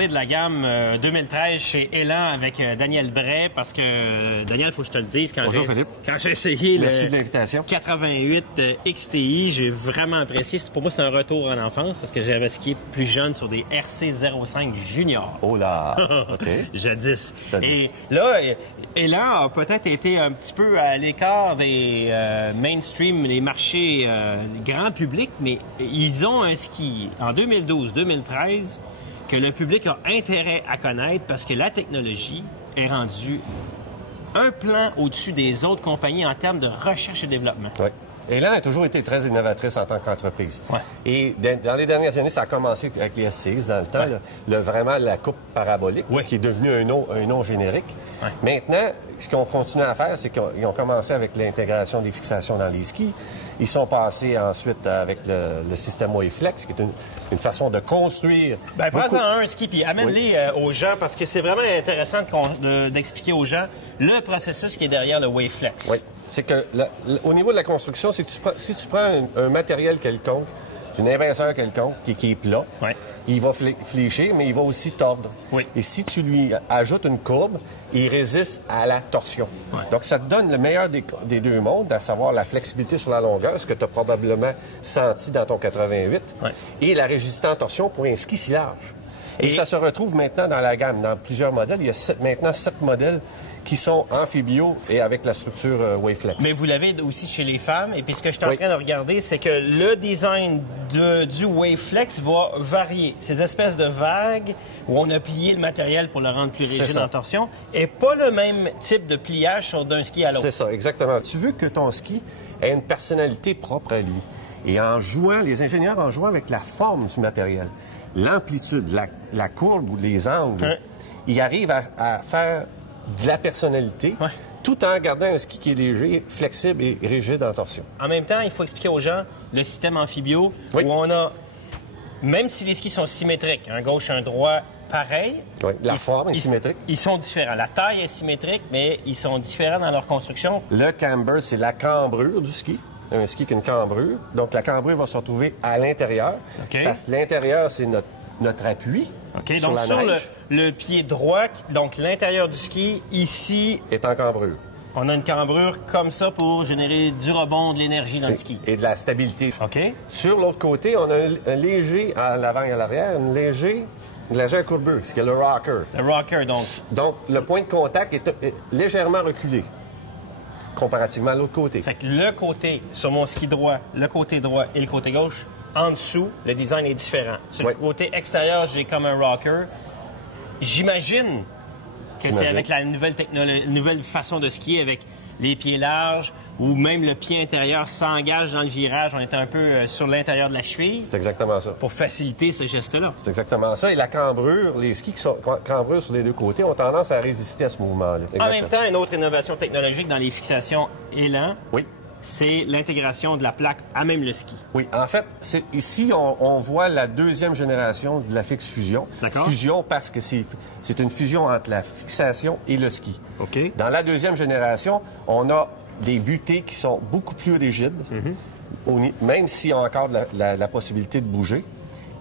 parler de la gamme 2013 chez Elan avec Daniel Bray parce que, Daniel, il faut que je te le dise, quand j'ai essayé Merci le de l'invitation. 88 XTI, j'ai vraiment apprécié. Pour moi, c'est un retour en enfance parce que j'avais skié plus jeune sur des RC05 Junior. Oh là! OK. Jadis. Jadis. Et là, Elan a peut-être été un petit peu à l'écart des mainstream, des marchés grand public, mais ils ont un ski en 2012-2013 que le public a intérêt à connaître parce que la technologie est rendue un plan au-dessus des autres compagnies en termes de recherche et développement. Oui. Elan a toujours été très innovatrice en tant qu'entreprise. Ouais. Et dans les dernières années, ça a commencé avec les SCX dans le temps, vraiment la coupe parabolique, qui est devenue un nom générique. Ouais. Maintenant, ce qu'on continue à faire, c'est qu'ils ont commencé avec l'intégration des fixations dans les skis. Ils sont passés ensuite avec le système WaveFlex, qui est une façon de construire... Bien, prends-en un ski, puis amène-les aux gens, parce que c'est vraiment intéressant d'expliquer aux gens le processus qui est derrière le WaveFlex. Oui. C'est que, au niveau de la construction, c'est que si tu prends un matériel quelconque, un épaisseur quelconque qui est plat, il va fléchir, mais il va aussi tordre. Oui. Et si tu lui ajoutes une courbe, il résiste à la torsion. Ouais. Donc, ça te donne le meilleur des deux mondes, à savoir la flexibilité sur la longueur, ce que tu as probablement senti dans ton 88, et la rigidité en torsion pour un ski si large. Et ça se retrouve maintenant dans la gamme, dans plusieurs modèles. Il y a maintenant 7 modèles qui sont amphibio et avec la structure WaveFlex. Mais vous l'avez aussi chez les femmes. Et puis ce que je suis en train de regarder, c'est que le design du WaveFlex va varier. Ces espèces de vagues où on a plié le matériel pour le rendre plus rigide en torsion et pas le même type de pliage sur d'un ski à l'autre. C'est ça, exactement. Tu veux que ton ski ait une personnalité propre à lui. Et en jouant, les ingénieurs, en jouant avec la forme du matériel, l'amplitude, la courbe ou les angles, ils arrivent à faire de la personnalité, tout en gardant un ski qui est léger, flexible et rigide en torsion. En même temps, il faut expliquer aux gens le système amphibio où on a, même si les skis sont symétriques, un gauche, un droit, pareil. Oui, la forme est symétrique. Ils sont différents. La taille est symétrique, mais ils sont différents dans leur construction. Le camber, c'est la cambrure du ski. Un ski qui a une cambrure. Donc, la cambrure va se retrouver à l'intérieur. Parce que l'intérieur, c'est notre appui. Sur donc, la sur neige. le pied droit, donc l'intérieur du ski, ici, est en cambrure. On a une cambrure comme ça pour générer du rebond, de l'énergie dans le ski. Et de la stabilité. OK. Sur l'autre côté, on a un léger à l'avant et à l'arrière, une légère courbure, ce qui est le rocker. Le rocker, donc. Donc, le point de contact est légèrement reculé comparativement à l'autre côté. Fait que le côté, sur mon ski droit, le côté droit et le côté gauche, en dessous, le design est différent. Sur le côté extérieur, j'ai comme un rocker. J'imagine que c'est avec la nouvelle façon de skier, avec les pieds larges, ou même le pied intérieur s'engage dans le virage. On est un peu sur l'intérieur de la cheville. C'est exactement ça. Pour faciliter ce geste-là. C'est exactement ça. Et la cambrure, les skis qui sont cambrures sur les deux côtés ont tendance à résister à ce mouvement-là. En même temps, une autre innovation technologique dans les fixations Elan, oui, c'est l'intégration de la plaque à même le ski. Oui, en fait, ici, on voit la deuxième génération de la fixe fusion. Fusion parce que c'est une fusion entre la fixation et le ski. OK. Dans la deuxième génération, on a des butées qui sont beaucoup plus rigides, même s'ils ont encore la possibilité de bouger,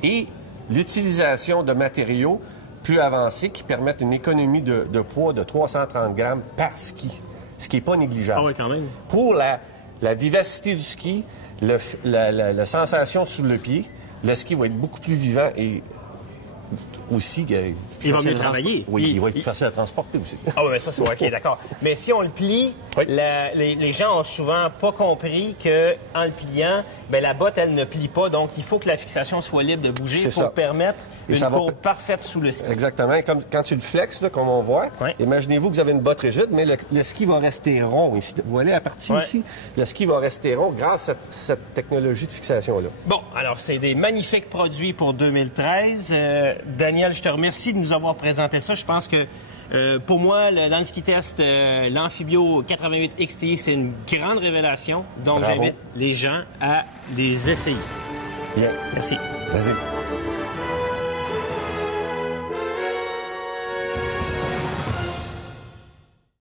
et l'utilisation de matériaux plus avancés qui permettent une économie de poids de 330 grammes par ski, ce qui n'est pas négligeable. Ah oui, quand même. Pour la vivacité du ski, la sensation sous le pied, le ski va être beaucoup plus vivant et aussi... il va mieux travailler. Oui, il va être facile à transporter aussi. Ah oui, ça c'est OK, d'accord. Mais si on le plie, les gens ont souvent pas compris qu'en le pliant, bien, la botte, elle ne plie pas. Donc, il faut que la fixation soit libre de bouger pour permettre une courbe parfaite sous le ski. Exactement. Comme quand tu le flexes, là, comme on voit, imaginez-vous que vous avez une botte rigide, mais le ski va rester rond. Ici, vous voyez la partie ici? Le ski va rester rond grâce à cette technologie de fixation-là. Bon, alors, c'est des magnifiques produits pour 2013. Daniel, je te remercie de nous avoir présenté ça. Je pense que pour moi, dans le ski test, l'Amphibio 88 XTI, c'est une grande révélation. Donc, j'invite les gens à les essayer. Bien. Merci. Vas-y.